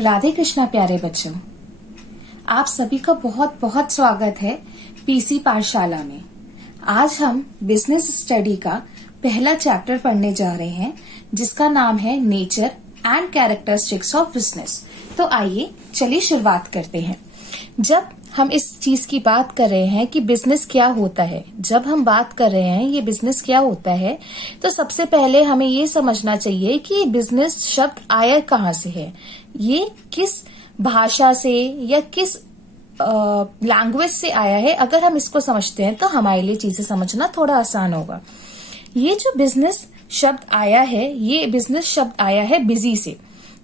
राधे कृष्णा प्यारे बच्चों, आप सभी का बहुत बहुत स्वागत है पीसी पाठशाला में। आज हम बिजनेस स्टडी का पहला चैप्टर पढ़ने जा रहे हैं जिसका नाम है nature and characteristics of business. तो आइए चलिए शुरुआत करते हैं। जब हम इस चीज की बात कर रहे हैं कि बिजनेस क्या होता है, जब हम बात कर रहे हैं ये बिजनेस क्या होता है, तो सबसे पहले हमें ये समझना चाहिए कि बिजनेस शब्द आया कहाँ से है, ये किस भाषा से या किस लैंग्वेज से आया है। अगर हम इसको समझते हैं तो हमारे लिए चीजें समझना थोड़ा आसान होगा। ये जो बिजनेस शब्द आया है, ये बिजनेस शब्द आया है बिजी से।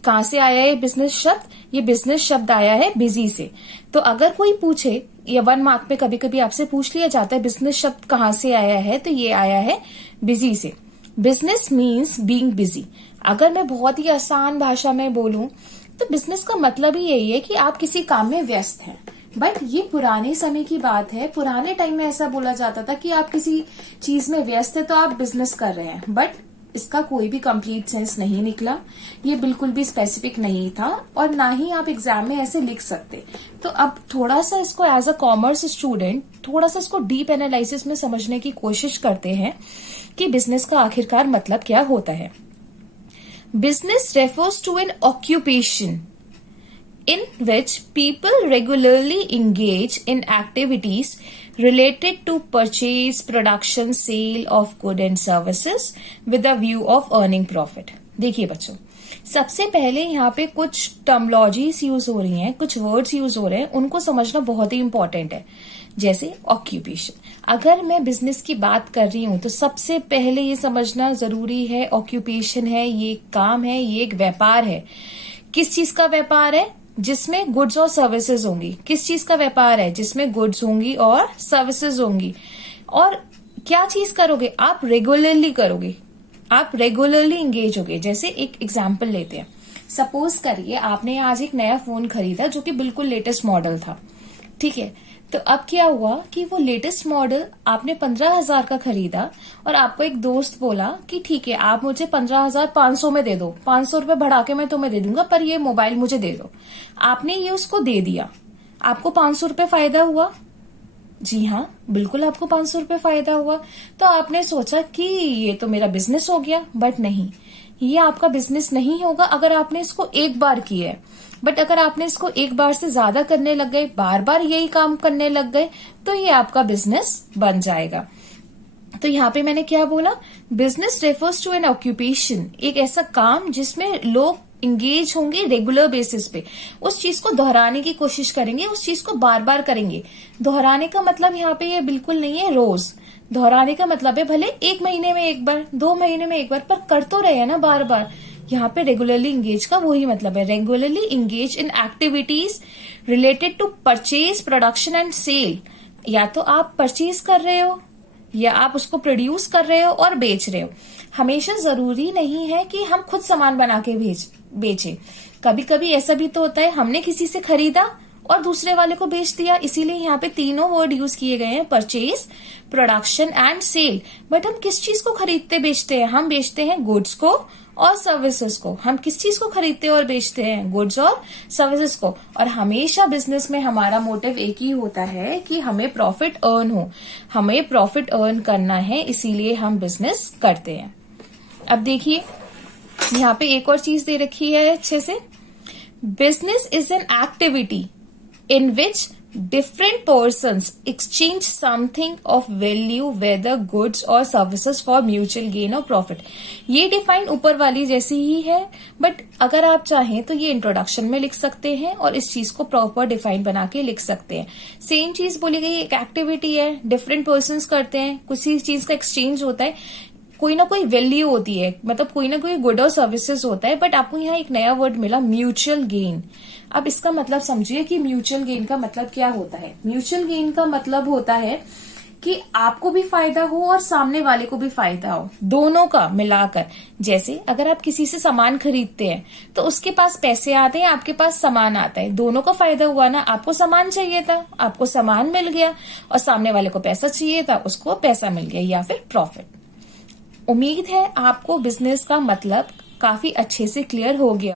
कहाँ से आया है बिजनेस शब्द? ये बिजनेस शब्द आया है बिजी से। तो अगर कोई पूछे या 1 मार्क में कभी कभी आपसे पूछ लिया जाता है बिजनेस शब्द कहाँ से आया है, तो ये आया है बिजी से। Business means being busy. अगर मैं बहुत ही आसान भाषा में बोलूं तो बिजनेस का मतलब ही यही है कि आप किसी काम में व्यस्त हैं। बट ये पुराने समय की बात है। पुराने टाइम में ऐसा बोला जाता था कि आप किसी चीज में व्यस्त है तो आप बिजनेस कर रहे हैं, बट इसका कोई भी कंप्लीट सेंस नहीं निकला। ये बिल्कुल भी स्पेसिफिक नहीं था और ना ही आप एग्जाम में ऐसे लिख सकते। तो अब थोड़ा सा इसको एज अ कॉमर्स स्टूडेंट थोड़ा सा इसको डीप एनालिसिस में समझने की कोशिश करते हैं कि बिजनेस का आखिरकार मतलब क्या होता है। Business refers to an occupation in which people regularly engage in activities related to purchase, production, sale of goods and services with a view of earning profit। देखिए बच्चों, सबसे पहले यहाँ पे कुछ टर्मोलॉजीज यूज हो रही हैं, कुछ वर्ड्स यूज हो रहे हैं, उनको समझना बहुत ही इंपॉर्टेंट है। जैसे ऑक्यूपेशन, अगर मैं बिजनेस की बात कर रही हूं तो सबसे पहले ये समझना जरूरी है ऑक्यूपेशन है, ये काम है, ये एक व्यापार है। किस चीज का व्यापार है? जिसमें गुड्स और सर्विसेज होंगी। किस चीज का व्यापार है? जिसमें गुड्स होंगी और सर्विसेज होंगी। और क्या चीज करोगे? आप रेगुलरली करोगे, आप रेगुलरली इंगेज होगे। जैसे एक एग्जांपल लेते हैं। सपोज करिए आपने आज एक नया फोन खरीदा जो कि बिल्कुल लेटेस्ट मॉडल था, ठीक है। तो अब क्या हुआ कि वो लेटेस्ट मॉडल आपने 15,000 का खरीदा और आपको एक दोस्त बोला कि ठीक है आप मुझे 15,500 में दे दो, 500 रुपए बढ़ा के मैं तुम्हें दे दूंगा, पर ये मोबाइल मुझे दे दो। आपने ये उसको दे दिया, आपको 500 रुपए फायदा हुआ। जी हाँ, बिल्कुल आपको 500 रुपए फायदा हुआ। तो आपने सोचा कि ये तो मेरा बिजनेस हो गया, बट नहीं, ये आपका बिजनेस नहीं होगा अगर आपने इसको एक बार किया है। बट अगर आपने इसको एक बार से ज्यादा करने लग गए, बार बार यही काम करने लग गए, तो ये आपका बिजनेस बन जाएगा। तो यहाँ पे मैंने क्या बोला? Business refers to an occupation, एक ऐसा काम जिसमें लोग इंगेज होंगे रेगुलर बेसिस पे, उस चीज को दोहराने की कोशिश करेंगे, उस चीज को बार बार करेंगे। दोहराने का मतलब यहाँ पे ये बिल्कुल नहीं है रोज। दोहराने का मतलब है भले 1 महीने में एक बार, 2 महीने में एक बार, पर कर तो रहे हैं ना बार बार। यहाँ पे रेगुलरली इंगेज का वही मतलब है, regularly engage in activities related to purchase, production and sale. या तो आप परचेज कर रहे हो या आप उसको प्रोड्यूस कर रहे हो और बेच रहे हो। हमेशा जरूरी नहीं है कि हम खुद सामान बना के बेचे। कभी कभी ऐसा भी तो होता है हमने किसी से खरीदा और दूसरे वाले को बेच दिया। इसीलिए यहाँ पे तीनों वर्ड यूज किए गए हैं, purchase, production and sale. But हम किस चीज को खरीदते बेचते हैं? हम बेचते हैं गुड्स को और सर्विसेज को। हम किस चीज को खरीदते और बेचते हैं? गुड्स और सर्विसेज को। और हमेशा बिजनेस में हमारा मोटिव एक ही होता है कि हमें प्रॉफिट अर्न हो, हमें प्रॉफिट अर्न करना है, इसीलिए हम बिजनेस करते हैं। अब देखिए यहाँ पे एक और चीज दे रखी है अच्छे से। Business is an activity in which different persons exchange something of value, whether goods or services, for mutual gain or profit। ये डिफाइन ऊपर वाली जैसी ही है, बट अगर आप चाहें तो ये इंट्रोडक्शन में लिख सकते हैं और इस चीज को प्रॉपर डिफाइन बना के लिख सकते हैं। सेम चीज बोली गई, एक एक्टिविटी है, डिफरेंट पर्सन्स करते हैं, किसी चीज का एक्सचेंज होता है, कोई ना कोई वैल्यू होती है, मतलब कोई ना कोई गुड और सर्विसेज होता है। बट आपको यहाँ एक नया वर्ड मिला, म्यूचुअल गेन। अब इसका मतलब समझिए कि म्यूचुअल गेन का मतलब क्या होता है। म्यूचुअल गेन का मतलब होता है कि आपको भी फायदा हो और सामने वाले को भी फायदा हो, दोनों का मिलाकर। जैसे अगर आप किसी से सामान खरीदते हैं तो उसके पास पैसे आते हैं, आपके पास सामान आता है, दोनों का फायदा हुआ ना। आपको सामान चाहिए था, आपको सामान मिल गया, और सामने वाले को पैसा चाहिए था, उसको पैसा मिल गया, या फिर प्रॉफिट। उम्मीद है आपको बिजनेस का मतलब काफी अच्छे से क्लियर हो गया।